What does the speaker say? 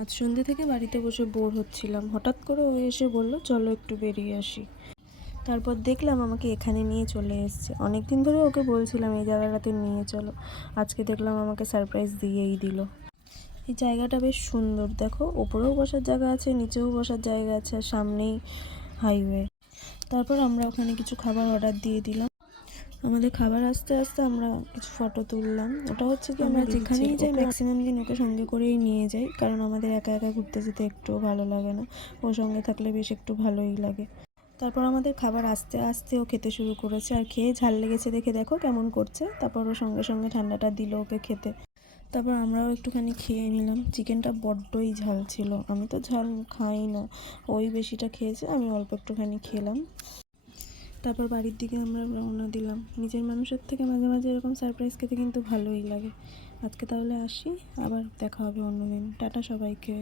আজ সন্ধ্যে থেকে বাড়িতে বসে বোর হচ্ছিলাম, হঠাৎ করে ও এসে বলল চলো একটু বেরিয়ে আসি। তারপর দেখলাম আমাকে এখানে নিয়ে চলে এসছে। অনেক দিন ধরে ওকে বলছিলাম এই জায়গাটাতে নিয়ে চলো, আজকে দেখলাম আমাকে সারপ্রাইজ দিয়েই দিল। এই জায়গাটা বেশ সুন্দর, দেখো ওপরেও বসার জায়গা আছে, নিচেও বসার জায়গা আছে, আর সামনেই হাইওয়ে। তারপর আমরা ওখানে কিছু খাবার অর্ডার দিয়ে দিলাম। আমাদের খাবার আসতে আসতে আমরা কিছু ফটো তুললাম। ওটা হচ্ছে কি, আমরা যেখানেই যাই ম্যাক্সিমাম দিন ওকে সঙ্গে করেই নিয়ে যাই, কারণ আমাদের একা একা ঘুরতে যেতে একটুও ভালো লাগে না, ওর সঙ্গে থাকলে বেশ একটু ভালোই লাগে। তারপর আমাদের খাবার আসতে আসতে ও খেতে শুরু করেছে, আর খেয়ে ঝাল লেগেছে দেখে দেখো কেমন করছে। তারপর ও সঙ্গে সঙ্গে ঠান্ডাটা দিল ওকে খেতে। তারপর আমরাও একটুখানি খেয়ে নিলাম। চিকেনটা বড্ডই ঝাল ছিল, আমি তো ঝাল খাই না, ওই বেশিটা খেয়েছে, আমি অল্প একটুখানি খেলাম। তারপর বাড়ির দিকে আমরা রওনা দিলাম। নিজের মানুষের থেকে মাঝে মাঝে এরকম সারপ্রাইজ খেতে কিন্তু ভালোই লাগে। আজকে তাহলে আসি, আবার দেখা হবে অন্যদিন। টাটা সবাইকে।